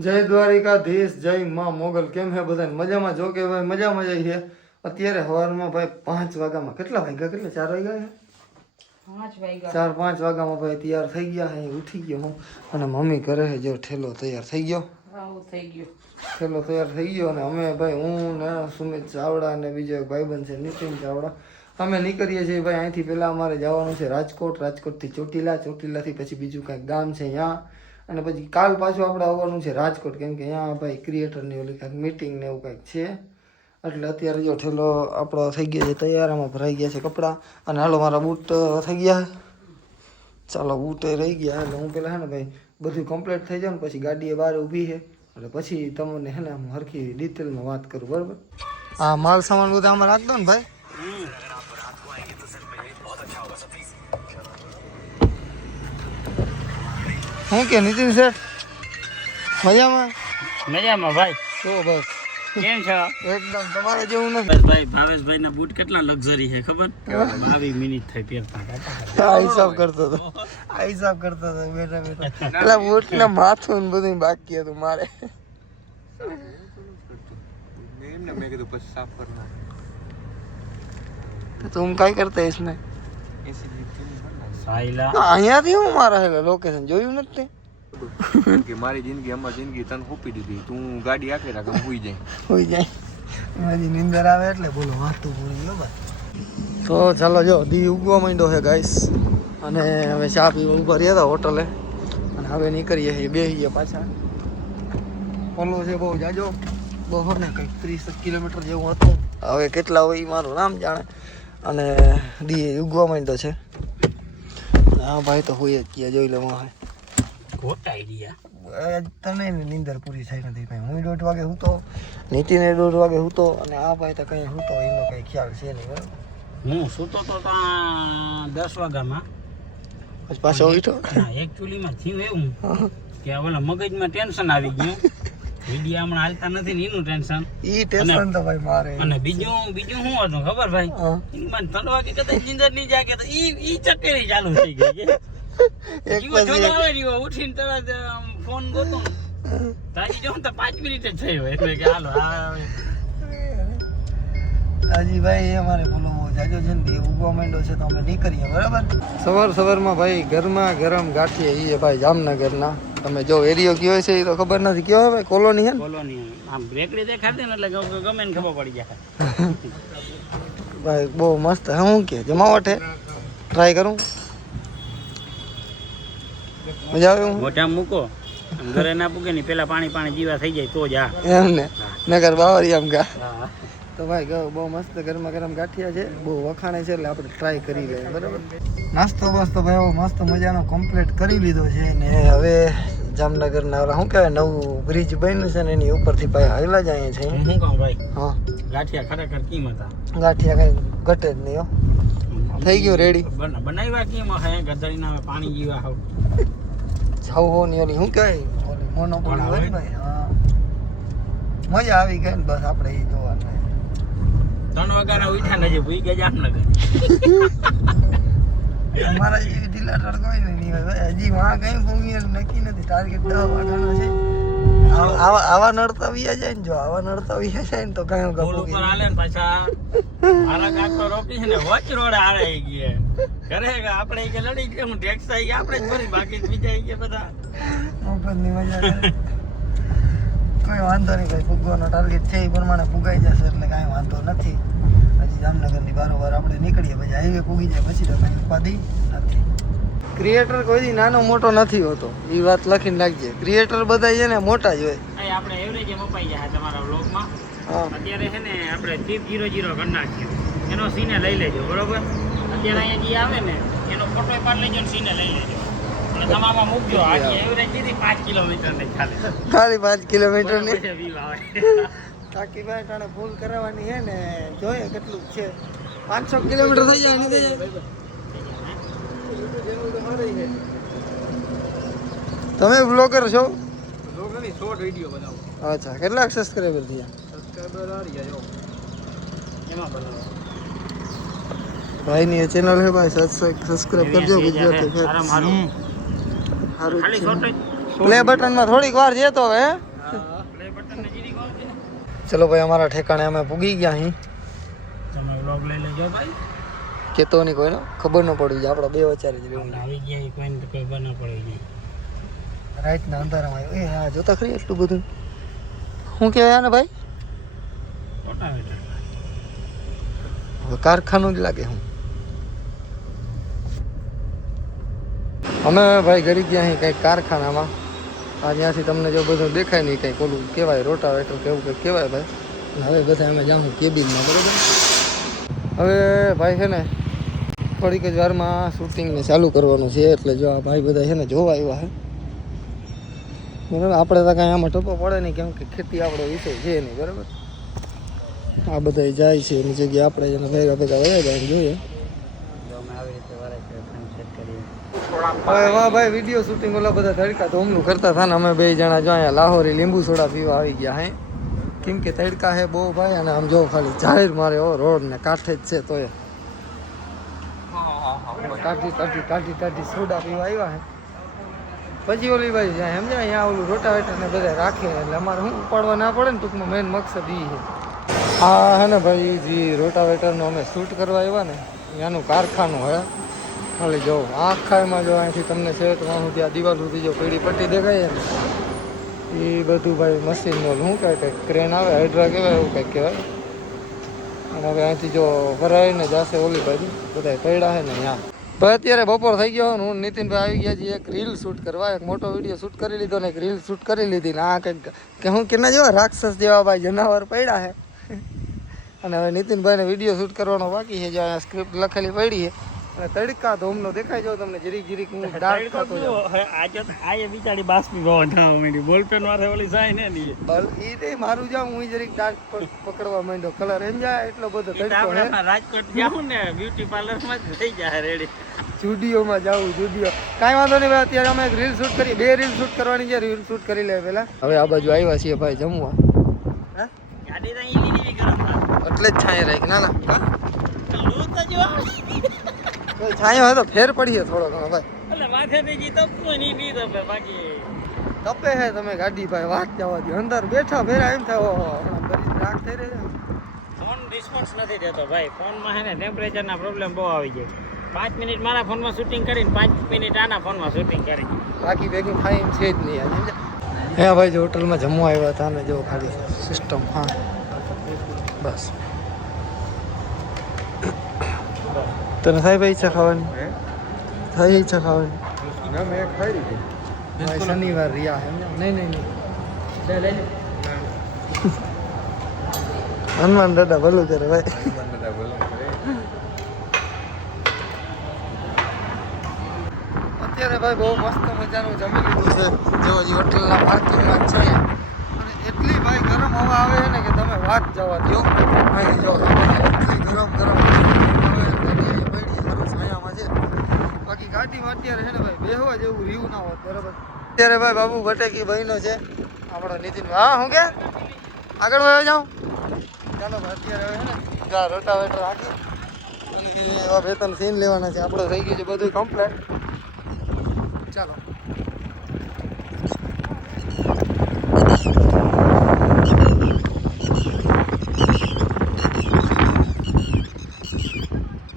જય દ્વારિકાધીશ, જય માં મોગલ. કેમ હે બધાને? મજામાં? જો કે ભાઈ મજામાં જ છે. અત્યારે સવારમાં ભાઈ 5 વાગ્યામાં કેટલા વાગ્યા? કેટલા 4 વાગ્યા છે? 4-5 વાગ્યામાં ભાઈ તૈયાર થઈ ગયા. અહીં ઉઠી ગયો હું અને મમ્મી કરે છે જો ઠેલો તૈયાર થઈ ગયો. ઠેલો તૈયાર થઈ ગયો અને અમે ભાઈ હું ને સુમિત ચાવડા અને બીજો એક ભાઈબંધ છે નીતિન ચાવડા, અમે નીકળીએ છીએ ભાઈ. અહીંથી પહેલાં અમારે જવાનું છે રાજકોટ, રાજકોટથી ચોટીલા, ચોટીલાથી પછી બીજું કાંઈક ગામ છે ત્યાં, અને પછી કાલ પાછું આપણે આવવાનું છે રાજકોટ, કેમ કે અહીંયા ભાઈ ક્રિએટરની ઓલી કાંઈક મીટિંગ ને એવું કાંઈક છે. એટલે અત્યારે જો ઠેલો આપણો થઈ ગયો છે તૈયાર, આમાં ભરાઈ ગયા છે કપડાં. અને હાલો મારા બૂટ થઈ ગયા, ચાલો બૂટે રહી ગયા. એટલે હું પહેલાં છે ને ભાઈ બધું કમ્પ્લીટ થઈ જાય ને પછી ગાડીએ બહાર ઊભી છે, એટલે પછી તમને છે ને હું હરખી ડિટેલમાં વાત કરું, બરાબર? હા, માલ સામાન બધું આમાં રાખ દો ને ભાઈ. શું કે નીતિન શેઠ, મજામાં? મજામાં ભાઈ. તો બસ કેમ છો? એકદમ તમારે જેવું નથી. બસ ભાઈ, ભાવેશભાઈ ના બૂટ કેટલા લક્ઝરી છે ખબર? 22 મિનિટ થઈ પહેરતા. આ હિસાબ કરતો હતો, આ હિસાબ કરતો હતો બેઠા બેઠા. એટલે બૂટ ને માથું ને બધું બાકી હતું મારે. મેં કીધું પછી સાફ કરના. તો તું કઈ કરતા इसमें? સાઈલા અહીંયાથી હું મારા હેલા લોકેશન જોયું નથી કે મારી જિંદગી અમારી જિંદગી તને ખૂપી દીધી. તું ગાડી આખી રાખ, હું હુઈ જાય. હોઈ જાય. મારી નીંદર આવે એટલે બોલો વાતું પૂરી ગયો બસ. તો ચાલો જો દી ઉગવા માંડ્યો છે ગાઈસ, અને હવે ચા પીવા ઉભા રહ્યા હતા હોટલે, અને હવે નીકળીએ છીએ બેસીએ પાછા. ઓલો છે બહુ જાજો, બહુ ને કંઈક 30 કિલોમીટર જેવું હતું. હવે કેટલા હોય એ મારું નામ જાણે. અને દી ઉગવા માંડ્યો છે. હા ભાઈ તો હોય જ ગયા, જોઈ લો હવે. ખોટા આઈડિયા. તને નીંદર પૂરી થઈ નથી ભાઈ. હું 1:30 વાગે સૂતો, નીતિને 1:30 વાગે સૂતો, અને આ ભાઈ તો કંઈ સૂતો એનો કંઈ ખ્યાલ છે નહીં, બરાબર? હું સૂતો તો ત્યાં 10 વાગ્યામાં. પછી પાછો ઉઠ્યો. એકચ્યુઅલીમાં થયું એવું કે ઓલા મગજમાં ટેન્શન આવી ગયું. વિડિયા હમણાં હાલતા નથી ને એનું ટેન્શન. ઈ ટેન્શન તો ભાઈ મારે. અને બીજું શું હતું ખબર ભાઈ? મને 3 વાગે કદાચ નીંદર નહીં જાગે તો ઈ ચક્કરી ચાલુ થઈ ગઈ. એક પછી ઉઠીને તરત ફોન ગોતો તાજી જો તો 5 મિનિટ જ થઈ હોય એટલે કે હાલો હાજી ભાઈ અમારે બોલો જાજો છે ને ઉગવા માંડ્યો છે તો અમે નીકળીએ, બરાબર? સવારમાં ભાઈ ગરમા ગરમ ગાંઠીએ એ ભાઈ જામનગરના. તમે જો એરિયો કયો છે એ તો ખબર નથી, કયો ભાઈ કોલોની છે ને? કોલોની. આમ રેકડી દેખાડે ને એટલે ગમે ને ખબર પડી જાય. ભાઈ બહુ મસ્ત. હું કે જમાવટ હે, ટ્રાય કરું? મજા આવે? મોઢા મૂકો, ઘરે ના પૂગે ને પેલા પાણી જીવા થઈ જાય તો જ આ એમ ને નગર બાવરી આમ ગા. તો ભાઈ બહુ મસ્ત ગરમા ગરમ ગાંઠિયા છે, બહુ વખાણે છે, એટલે આપણે ટ્રાય કરી લઈએ, બરાબર? નાસ્તો બસ્તો ભાઈ એવો મસ્ત મજાનો કમ્પ્લીટ કરી લીધો છે ને હવે જામનગરના ઓલા શું કહેવાય નવું બ્રિજ બન્યું છે ને એની ઉપરથી ભાઈ હાઈલા જ અહીંયા છે. હું કહું ભાઈ, હા ગાંઠિયા ખરેખર કેમ હતા? ગાંઠિયા કઈ ઘટે જ નહીં હો. થઈ ગયું રેડી. બનાવ્યા કેમ હે? ગધડીના પાણી જીવા હાવ છાવ હો ની ઓલી શું કહેવાય ઓલી મોનોપોલી હોય ને ભાઈ. હા, મજા આવી ગઈ ને બસ આપણે એ જોવાનું. 3 વાગ્યાના ઉઠ્યા ને જે ભૂઈ ગયા જામનગર. અમારા જેવી ઢીલા ટડકોય ને નહીં હોય હજી વાં કઈ ભૂમિ નક્કી નથી. ટાર્ગેટ 10 વાગ્યાનો છે. આવા નડતા વ્યા જાય ને, જો આવા નડતા વ્યા જાય ને તો કઈ પુલ ઉપર આલે ને પાછા મારા કાકો રોકી છે ને વચ રોડ આરે ગયે કરે કે આપણે કે લડી કે હું ટેક્સ આવી ગયા આપણે જ ભરી બાકી બીજા કે બધા મફતની મજા કરે. કોઈ વાંધો નહીં ભાઈ, પૂગવાનો ટાર્ગેટ છે એ પ્રમાણે પુગાઈ જશે એટલે કાંઈ વાંધો નથી. પછી જામનગરની બારોબાર આપણે નીકળીએ, પછી હાઈવે પૂગી જાય પછી તો કાંઈ ઉપાધિ નથી. ક્રિએટર કોઈ નાનો મોટો નથી હોતો, એ વાત લખીને નાખજે. ક્રિએટર બધા છે ને મોટા જ હોય. આપણે એવરેજ મપાઈ જાય તમારા વ્લોગમાં. અત્યારે છે ને આપણે 300 કરી નાખ્યું, એનો સીને લઈ લેજો, બરોબર? અત્યારે અહીંયા જે આવે ને એનો ફોટો પાડ લેજો ને સીને લઈ લેજો અને તમામાં મૂકજો. આજે એવરેજ દીધી 5 કિલોમીટર ને ચાલે, ખાલી 5 કિલોમીટર ની વ્યૂ આવે. તાકી ભાઈ તાણે ફૂલ કરાવવાની છે ને, જોઈએ કેટલું છે. 500 કિલોમીટર થઈ જાય નહીં થઈ જાય. તમે બ્લોગર છો? બ્લોગરની શોર્ટ વિડિયો બનાવો. અચ્છા, કેટલાક સબસ્ક્રાઇબર થયા? સબસ્ક્રાઇબર આ રહ્યા જો એમાં બનાવો. ભાઈની ચેનલ છે ભાઈ, સબસ્ક્રાઇબ કરજો. ગુજરાતી સારું પ્લે બટનમાં થોડીક વાર જતો હવે ચલો ભાઈ અમારા ઠેકાણે અમે પૂગી ગયા અહીં. તમે વ્લોગ લઈ લેજો ભાઈ. કેતો નહીં કોઈને ખબર ન પડી જાય આપણા બે વચારે જ રહેવું. આવી ગયા એ કોઈને ખબર ન પડી જાય. રાતના અંધારામાં આવ્યો એ હા જોતા ખરી એટલું બધું શું કહેવાય ને ભાઈ રોટાવેટર. હવે કારખાનું જ લાગે હું અમે ભાઈ ઘરી ગયા અહીં કંઈક કારખાનામાં આ ત્યાંથી તમને જો બધું દેખાય નહીં કંઈક ઓલું કહેવાય રોટાવેટર કે એવું કંઈક કહેવાય ભાઈ. અને હવે બધા અમે જાઉં કેબિનમાં બરાબર. હવે ભાઈ છે ને થોડીક જ વારમાં શૂટિંગને ચાલુ કરવાનું છે એટલે જો આ ભાઈ બધા છે ને જોવા આવ્યા છે બરાબર. આપણે તો કાંઈ આમાં ટોપો પડે નહીં કેમ કે ખેતી આપણો વિષય છે નહીં બરાબર. આ બધા જાય છે એની જગ્યાએ આપણે એને ભેગા ભેગા વયા જાય જોઈએ. હવે વાહ ભાઈ વિડીયો શૂટિંગ ઓલા બધા તડકા ધોમનું કરતા હતા ને અમે બે જણા જો અહીંયા લાહોરી લીંબુ સોડા પીવા આવી ગયા હે કેમ કે તડકા હે બહુ ભાઈ. અને આમ જો ખાલી જાહેર મારે રોડ ને કાંઠે જ છે તો એ કાઢી સોડા પીવા આવ્યા હે. પછી ઓલી ભાઈ જાય સમજ્યા અહીંયા ઓલું રોટાવેટર ને બધા રાખે એટલે અમારે શું ઉપાડવા ના પડે ને ટૂંકમાં મેઇન મકસદ એ છે. હા હે ને ભાઈ જે રોટાવેટરનું અમે શૂટ કરવા આવ્યા ને ત્યાંનું કારખાનું હે. ખાલી જો આખામાં જો અહીંથી તમને છે તો સુધી આ દિવાલ સુધી જો પીળી પટ્ટી દેખાય ને એ બધું ભાઈ મશીનનું શું કહેવાય કંઈક ક્રેન આવે હાઇડ્રા કહેવાય એવું કંઈક કહેવાય. અને હવે અહીંથી જો ભરાઈને જશે ઓલી બાજુ બધા પડ્યા છે ને ત્યાં. ભાઈ અત્યારે બપોર થઈ ગયો ને હું નીતિનભાઈ આવી ગયા છીએ એક રીલ શૂટ કરવા. એક મોટો વિડીયો શૂટ કરી લીધો ને એક રીલ શૂટ કરી લીધી ને આ કંઈક કે હું કેના જેવા રાક્ષસ જેવા ભાઈ જનાવર પડ્યા છે. અને હવે નીતિનભાઈને વિડીયો શૂટ કરવાનો બાકી છે જો અહીંયા સ્ક્રિપ્ટ લખેલી પડી છે. અને તડકા ધોમનો દેખાય જો તમને જરીક જરીક હું ડાર્ક થતો જાઉં. આજે આ બિચારી બાસ્પી બહુ ધાવ માંડી બોલપેન વાળે ઓલી જાય ને ની ઈ તે મારું જાઉં હું જરીક ડાર્ક પકડવા માંડ્યો કલર એમ જાય એટલો બધો તડકો હે. રાજકોટ જાઉં ને બ્યુટી પાર્લર માં જ થઈ જાય રેડી. સ્ટુડિયોમાં જાવું સ્ટુડિયો કાંઈ વાંધો નહીં ભાઈ. અત્યારે અમે એક રીલ શૂટ કરી 2 રીલ શૂટ કરવાની છે. રીલ શૂટ કરી લે પહેલા. હવે આ બાજુ આવ્યા છીએ ભાઈ જમવા. ગાડી તો ઈલી નીવી ગરમ થાય એટલે જ છાંય રાખ ના ના લૂ તો જો છાંયો હોય તો ફેર પડીએ થોડો ઘણો ભાઈ. એટલે માથે થી જી તપતો ની ની તપે બાકી તપે હે તમે ગાડી ભાઈ વાત જવા દો. અંદર બેઠા ફેરા એમ થાય ઓહો હમણાં બરી રાખ થઈ રહી છે. ફોન રિસ્પોન્સ નથી દેતો ભાઈ. ફોનમાં હે ને ટેમ્પરેચર ના પ્રોબ્લેમ બહુ આવી જાય. 5 મિનિટ મારા ફોનમાં શૂટિંગ કરીને 5 મિનિટ આના ફોનમાં શૂટિંગ કરી બાકી ભેગું ખાઈ છે જ નહીં આજે. હે ભાઈ જો હોટલમાં જમવા આવ્યા હતા ને જો ખાલી સિસ્ટમ હા બસ. તને થાય ભાઈ ઈચ્છા ખાવાની થાય ઈચ્છા ખાવાની ના મેં ખાઈ લીધી. ભાઈ શનિવાર રહ્યા હે નહીં લઈ લે હનુમાન દાદા ભલું કરે ભાઈ. અત્યારે ભાઈ બહુ મસ્ત મજાનું જમી લીધું છે જો હોટલના પાર્કિંગમાં જ છે. અને એટલી ભાઈ ગરમ હવા આવે છે ને કે તમે વાત જવા દો. અહીં જો એટલી ગરમ છાયામાં છે. બાકી ગાડીમાં અત્યારે છે ને ભાઈ બેહવા જેવું રહ્યું ના હોત બરાબર. અત્યારે ભાઈ બાબુ ભટેકી ભાઈનો છે આપણો નીતિન. હા હું કે આગળ વયો જાઉં ચાલો ભાઈ. અત્યારે હવે છે ને રોટાવેટર રાખી અને એવા 2-3 સીન લેવાના છે. આપણો થઈ ગયું છે બધું કમ્પ્લેટ. ચાલો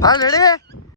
હા રેડી